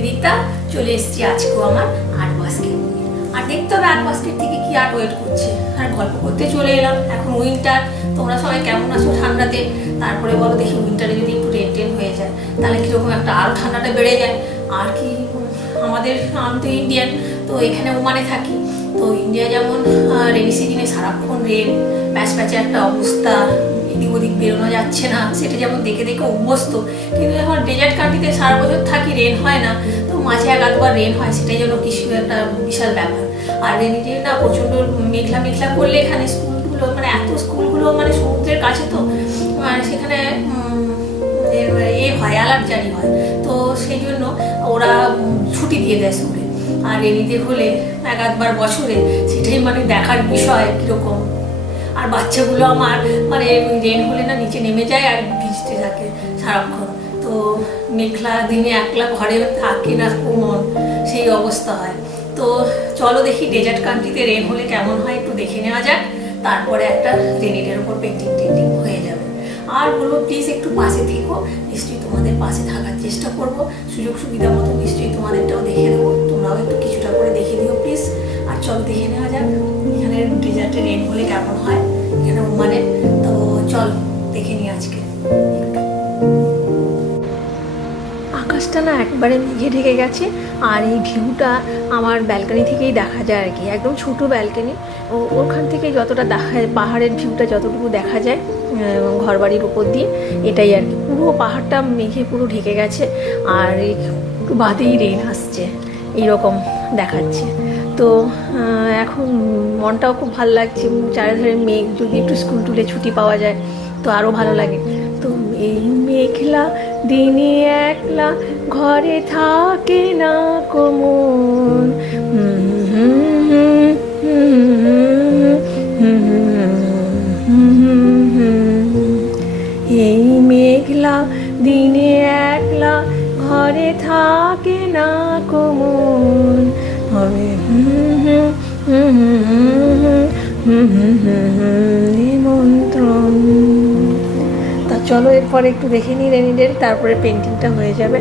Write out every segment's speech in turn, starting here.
নিবেদিতা চলে এসেছি আজকেও আমার আর্ট বাস্কেট নিয়ে। আর দেখতে হবে আর্ট বাস্কেট থেকে কি আর্ট ওয়েট করছে। আর গল্প করতে চলে এলাম। এখন উইন্টার, তোমরা সবাই কেমন আছো ঠান্ডাতে? তারপরে বলো দেখি উইন্টারে যদি একটু রেন হয়ে যায় তাহলে কীরকম একটা আরও ঠান্ডাটা বেড়ে যায়। আর কি আমাদের, আমি তো ইন্ডিয়ান, তো এখানে ওমানে থাকি। তো ইন্ডিয়া যেমন রেনি সিজনে সারাক্ষণ রেন, প্যাচ প্যাচে একটা অবস্থা, এদিক ওদিক বেরোনো যাচ্ছে না, সেটা যেমন দেখে দেখে অভ্যস্ত। কিন্তু এখন ডেজার্ট কান্ট্রিতে সারা বছর থাকি, রেন হয় না, তো মাঝে এক আধবার রেন হয়, সেটাই যেন কিছু একটা বিশাল ব্যাপার। আর রেনি ডে না প্রচণ্ড মেঘলা মেঘলা করলে এখানে স্কুলগুলো, মানে এত স্কুলগুলো মানে সমুদ্রের কাছে, তো সেখানে হয়, অ্যালার্ট জারি হয়, তো সেই জন্য ওরা ছুটি দিয়ে দেয় স্কুলে। আর রেনিতে হলে এক আধবার বছরে, সেটাই মানে দেখার বিষয় কীরকম। আর বাচ্চাগুলো আমার মানে রেন হলে না নিচে নেমে যায় আর ভিজতে থাকে সারাক্ষণ। তো মেঘলা দিনে একলা ঘরে থাকে না, কোমন সেই অবস্থা হয়। তো চলো দেখি ডেজার্ট কান্ট্রিতে রেন হলে কেমন হয় একটু দেখে নেওয়া যাক, তারপরে একটা রেনিডের ওপর পেন্টিং হয়ে যাবে। আর বলবো প্লিজ একটু পাশে থেকো, নিশ্চয়ই তোমাদের পাশে থাকার চেষ্টা করব, সুযোগ সুবিধা মতো নিশ্চয়ই তোমাদেরটাও দেখে দেবো, তোমরাও একটু কিছুটা করে দেখে দিও প্লিজ। আর চলো দেখে নেওয়া যাক এখানে ডেজার্টে রেন হলে কেমন হয় এখানে ওমানে। তো চল দেখে নিই আজকে। আকাশটা না একবারে মেঘে ঢেকে গেছে, আর এই ভিউটা আমার ব্যালকনি থেকেই দেখা যায় আর কি, একদম ছোটো ব্যালকনি। ওখান থেকে যতটা দেখা যায়, পাহাড়ের ভিউটা যতটুকু দেখা যায় ঘরবাড়ির উপর দিয়ে, এটাই আর কি। পুরো পাহাড়টা মেঘে পুরো ঢেকে গেছে, আর একটু বাদেই রেন আসছে, এইরকম দেখাচ্ছে। তো এখন মনটাও খুব ভালো লাগছে, চারিধারে মেঘ, যদি একটু স্কুল টুলে ছুটি পাওয়া যায় তো আরও ভালো লাগে। তো এই মেঘলা দিনে একলা ঘরে থাকে না কোমন, এই মেঘলা দিনে একলা ঘরে থাকে না কোমন, হবে নিমন্ত্রণ। তা চলো এরপরে একটু দেখে নিই রেনিডের, তারপরে পেন্টিংটা হয়ে যাবে।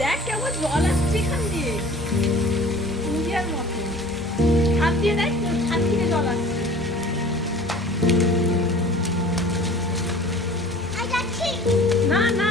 দেখ কেমন জল আসছে এখান দিয়ে, ইন্ডিয়ার মতো ছাদ দিয়ে, দেখ ছাদ থেকে জল আসছে। না না